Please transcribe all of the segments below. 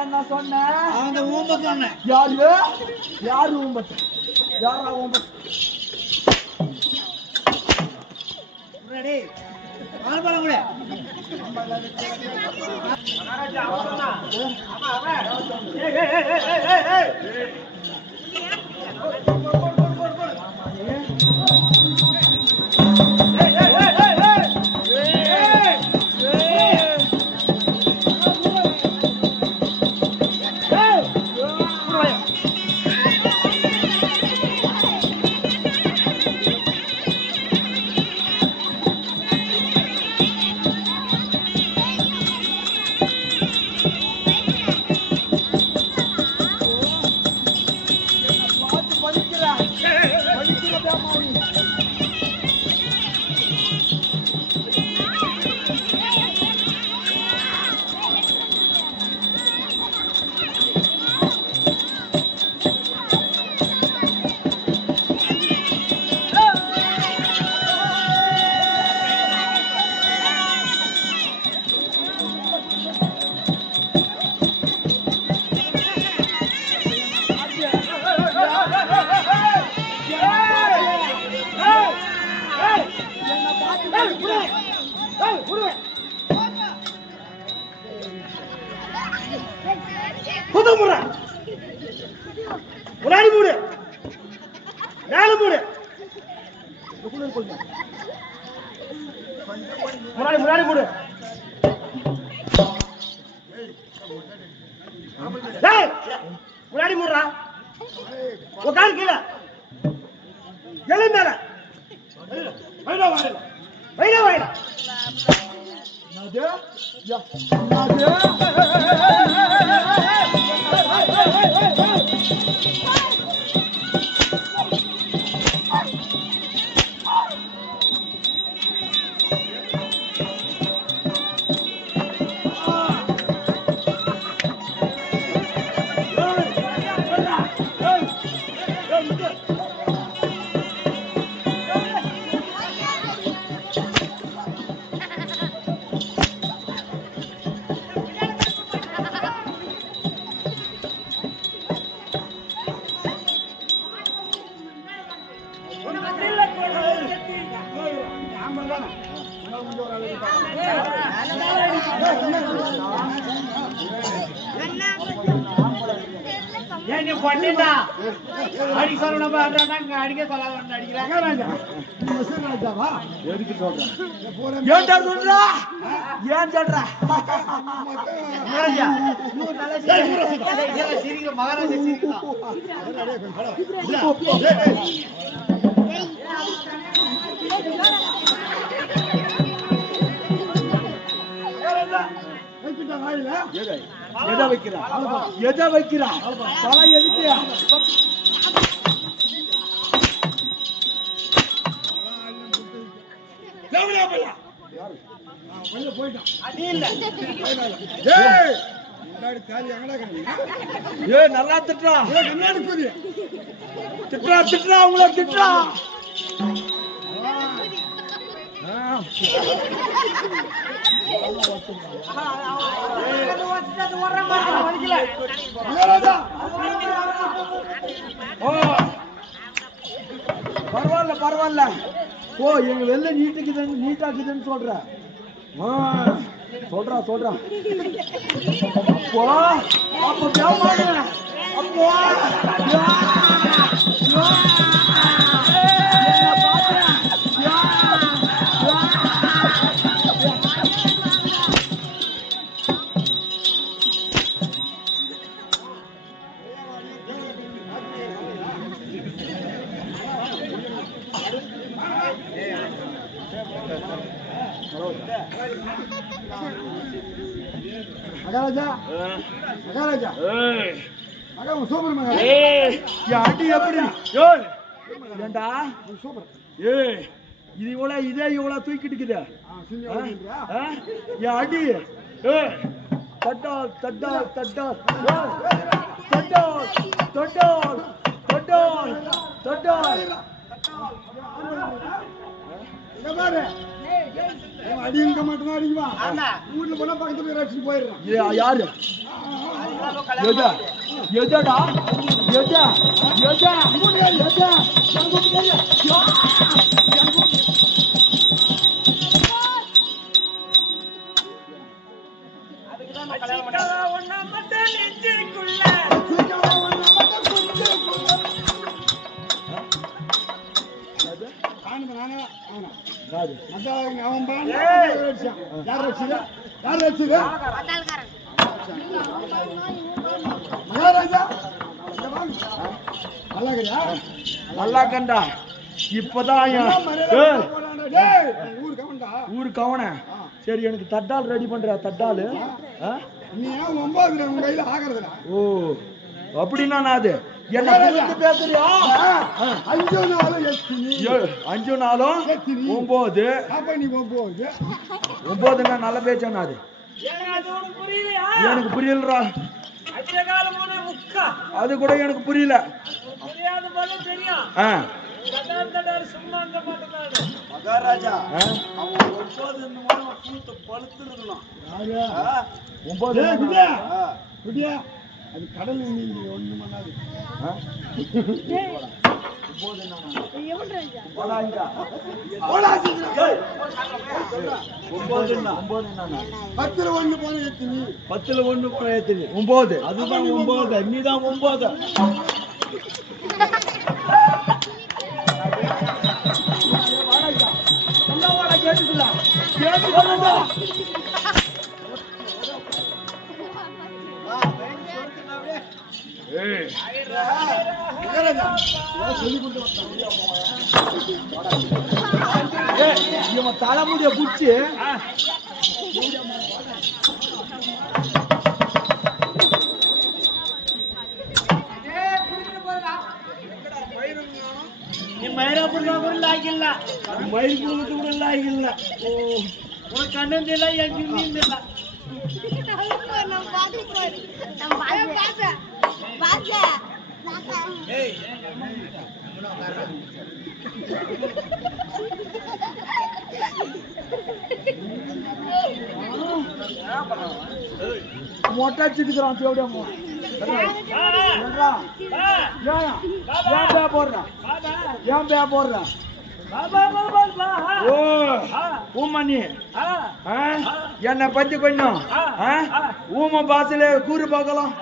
என்ன சொன்ன? அந்த ஊம்ப சொன்ன. யாரு? யாரு ஊம்பட்ட? யாரா ஊம்பட்ட? ரெடி. ஆல்பலம் கூட. மகாராஜா அவர்னா. ஆமா ஆமா. ஏய் ஏய் ஏய் ஏய் ஏய். முன்னாடி மூடு நாலு மூடு முன்னாடி முன்னாடி மூடு முன்னாடி மூடுறா உட்காரு கீழே எழு மேல வைடா வாயில வைடா வாயில ஏன் நீ பண்ணிட்டா அடிக்க சொல்லணும் அடிக்க சொல்லாத அடிக்கிறாங்க. எதுக்கு சொல்றேன்? ஏன்டா சொல்றா? ஏன் சொல்ற? மகாராஜா எதை வைக்கிறா? எதை வைக்கிறா? பழம் எதுக்கு? நல்லா திட்டுறா திட்டுறா திட்டுறா உங்களை திட்டுறா. பரவாயில்ல பரவாயில்ல. ஓ எங்க வெள்ள நீட்டுக்குதுன்னு நீட்டாக்குதுன்னு சொல்ற. சொல்றா சொல்றா. அப்போ அப்போ தேவாங்க அப்போ மகாராஜா மகாராஜா மகா சூப்பர் மகாராஜா. அடி எப்படி ஏண்டா சூப்பர்? இது இவ்வளவு இதே இவ்வளவு தூக்கிட்டு இருக்குது. என் அடி தட்டால் தட்டால் தட்டால் தட்டால் தட்டால் தட்டால் தட்டால் அடிங்க மட்டும் தான் அடிக்குவா. ஊர்ல போனா பக்கத்துல போய் ரட்சி போயிடுறான். யாரு எதா எதடா எதா எதா எதா மகாராஜா நல்லா கண்டா. இப்பதான் ஊரு கவன. சரி எனக்கு தட்டால் ரெடி பண்ற. தட்டால் நீ 9 உங்க கையில ஆகிறதுடா. ஓ அப்படின்னா நான் அது என்ன பேசுறியா? 5 நாளும் 5 நாளும் 9 நீ 9 நல்ல பேச்சானா? அது எனக்கு புரியலடா. அது கூட எனக்கு புரியல. மகாராஜா அவன் 9 அது கடல் நீங்க ஒண்ணு பண்ணாது. பத்துல ஒண்ணு போன எத்தனை? 9. அதுதான் 9. நீதான் 9. கேட்டுக்கலாம் கேட்டுக்கலாம். இவன் தலைமுடிய புடிச்சு மயிலாப்பூர் கூட லாய்க்கில்ல. மயிலுக்கு கூட லாய்க்கில்ல. ஓ உனக்கு கண்ணந்தில்ல எனக்கு நீந்தில்ல. மொட்டை அடிச்சுக்கிறான். ஏன் பே போடுறான்? ஏன் பே போடுறான்? ஊமா நீ என்னை பத்தி கொஞ்சம் ஊம பாசல கூறு பார்க்கலாம்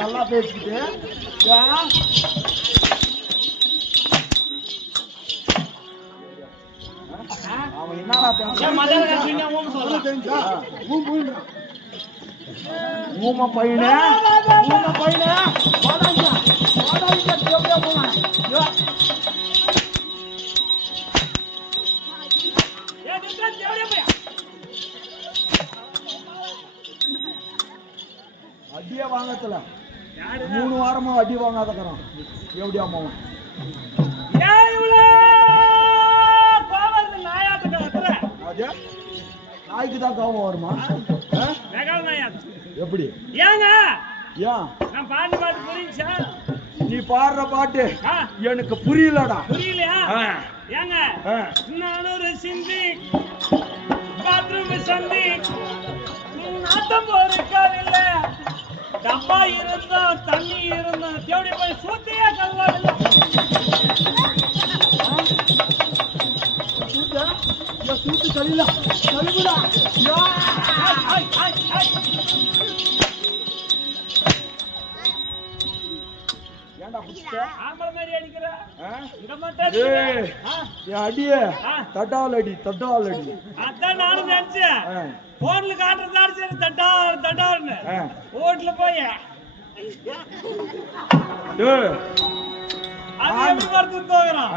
நல்லா பேசிக்கிட்டு அவன் என்னடா ஊம பையனே அடியே வாங்கத்துல 3 வாரமா அடி வாங்காதக்கிறான் எப்படியா மாவன் நாய்க்கு தான் கோபம் வருமா எப்படி ஏங்க ஏன் நான் பாட்டு புரியுச்சா நீ பாடுற பாட்டு எனக்கு புரியலடா புரியலையா ஏங்க நானூறு சிந்தி பாத்ரூம் சந்தி நாட்டம் போறக்காதில்ல டப்பா இருந்தோம் தண்ணி இருந்தோம் தேடி போய் சூத்தையே கல்வாடல சூத்து கழில கழுவுடா அடிய தட்டால் அடி அதான் நானும் நினைச்சேன் போன்ல காட்டுறதாரு சரி தட்டாருன்னு ஓட்டுல போய் அது எப்படி மறுத்து தோகுறான்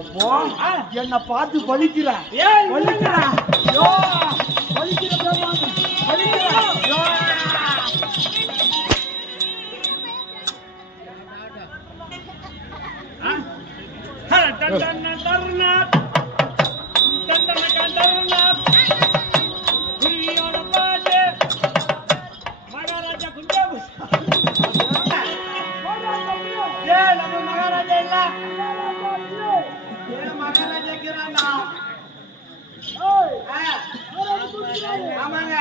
எப்போ என்ன பார்த்து பலிக்கிற மகாராஜா குஞ்சா நம்ம மகாராஜா இல்ல மகாராஜா கிராண்டா ஆமாங்க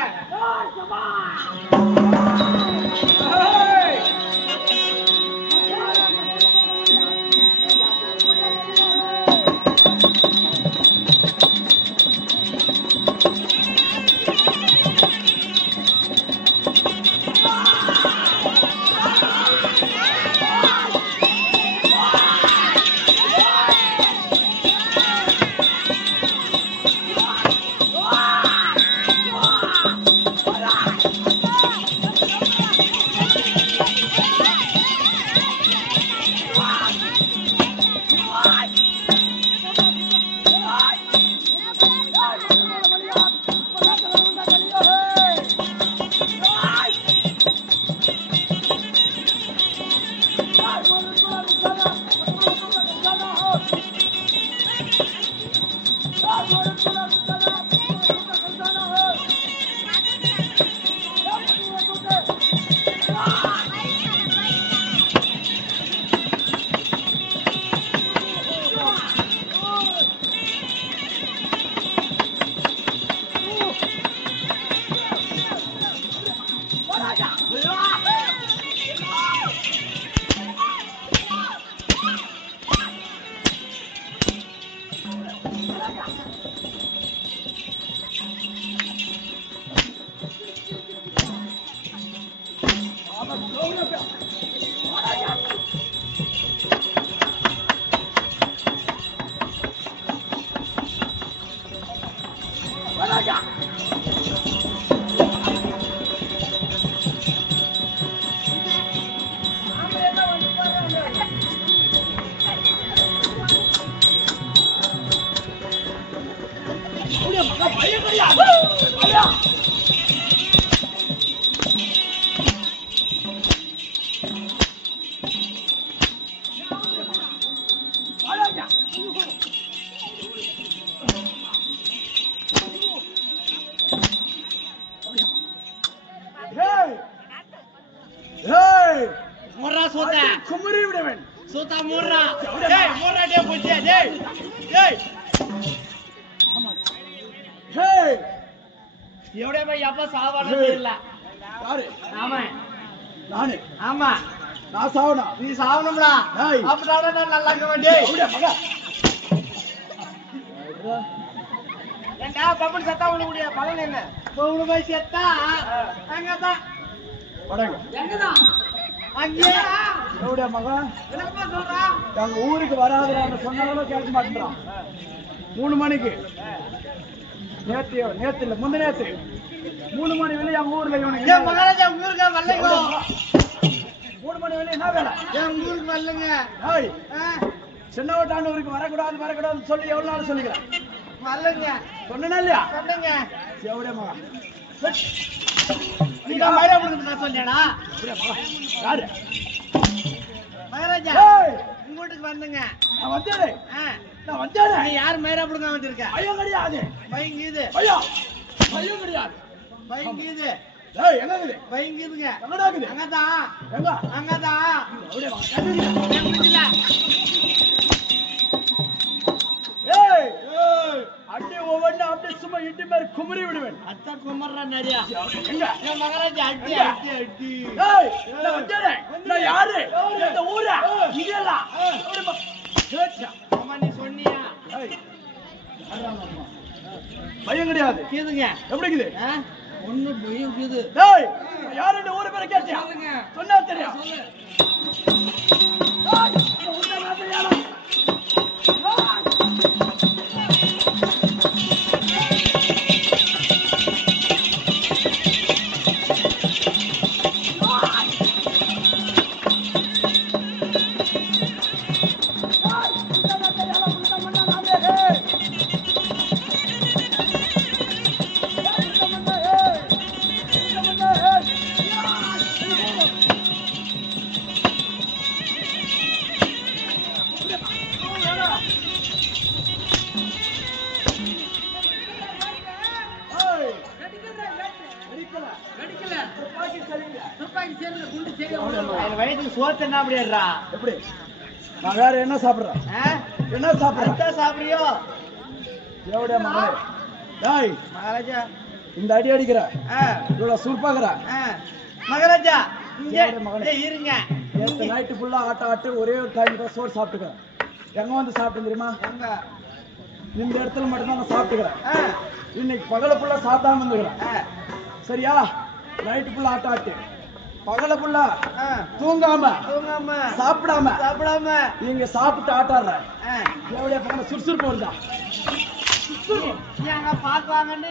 குமரி விடுவேன். சூத்தா மூடுறா. டேய் மூடுறா டேய் புடிச்சே டேய். டேய். ஹேய் எவடே போய் எப்ப சாவானே தெரியல. யாரு? ஆமா. நானே. ஆமா. நான் சாவனா? நீ சாவணும்டா. டேய். அப்பதானே நான் நல்லா இருக்க வேண்டிய. அப்படியே மகா. ஏண்டா பப்பன் சத்தா உள்ள முடிய பலன் என்ன? பவுன போய் செத்தா அங்கதான். படங்க. எங்கதான்? அங்கே. அப்படியே மகா. என்னப்பா சொல்றா? எங்க ஊருக்கு வராதுன்னு சொன்னாலும் கேட்க மாட்டேன்றான். 3 மணிக்கு நேத்து இல்ல முந்த நேத்து 3 மணி வெளியே எங்க ஊர்ல இவனுக்கு ஏன் மகாராஜா ஊருக்கு வரலைங்க? 3 மணி வெளியே என்ன வேலை? ஏன் ஊருக்கு வரலைங்க? ஏய் சின்னவட்டானூருக்கு வரக்கூடாதுன்னு சொல்லி எவ்வளவு நாள் சொல்லிக்கிறேன்? வரலைங்க. சொன்னா இல்லையா? சொன்னீங்க. எவ்வளோ மகா? நீங்க மயிலா புடுங்க நான் சொன்னேடா. அப்படியே மகா. யாரு? மகாராஜா ஏய் உங்க வீட்டுக்கு வந்தேங்க. நான் வந்தேனே. நான் வந்தேனே. நீ யார் மயிலா புடுங்க வந்திருக்க? ஐயோ கிடையாது. பைங்கீது. ஐயோ ஐயோ கிடையாது. பைங்கீது. ஏய் எங்க இருக்குது? பைங்கீதுங்க. எங்கடா இருக்குது? அங்கதான். எங்க? அங்கதான். அப்படியே மகா. கண்டுங்க. ஏன் புரியல? ஏய் ஏய் அடி ஒவ்வொண்ணு அப்படியே சும்மா இட்டி மாதிரி குமரி விடுவேன். அத்தா குமர்றா நடியா. எங்க? ஏன் மகாராஜா அடி அடி அடி. ஏய் நான் வந்தேனே. நான் யாரு? இந்த ஊரா? இதெல்லாம். கேட்சா. அம்மா நீ சொன்னியா? ஏய் பையன் கிடையாது. கேதுங்க. எப்படி இருக்குது? ஒண்ணு பையன் கேது. ஏய் யாரு இந்த ஊரு பேரை கேட்டியா? சொன்னா தெரியும். ஏய் உன்னை நான் தெரியாதா? வயிற்றுக்கு சோத்து என்ன அப்படியா? எப்படி? நான் வேற என்ன சாப்பிடுறேன்? என்ன சாப்பிடுறேன்? சாப்பிடுறியோ? எவ்வளோ மகளே? டேய் மகாராஜா இந்த அடி அடிக்கிற இவ்வளோ சுருப்பாக்குற மகாராஜா இங்க மகனே. இருங்க. நேற்று நைட்டு ஃபுல்லா ஆட்டு ஒரே ஒரு டைம் தான் சோறு சாப்பிட்டுக்கிறேன். எங்க வந்து சாப்பிட்டு தெரியுமா? எங்க? இந்த இடத்துல மட்டும்தான் நான் சாப்பிட்டுக்கிறேன். இன்னைக்கு பகல ஃபுல்லா சாப்பிடாம இருந்துக்கிறேன். சரியா? நைட்டு ஃபுல்லா ஆட்டு பகல ஃபுல்லா தூங்காம சாப்பிடாம நீங்க சாப்பிட்டு ஆட்டாடுற எவ்வளோ பக்கம் சுறுசுறுப்பு வருதா? பாக்குவாங்கன்னு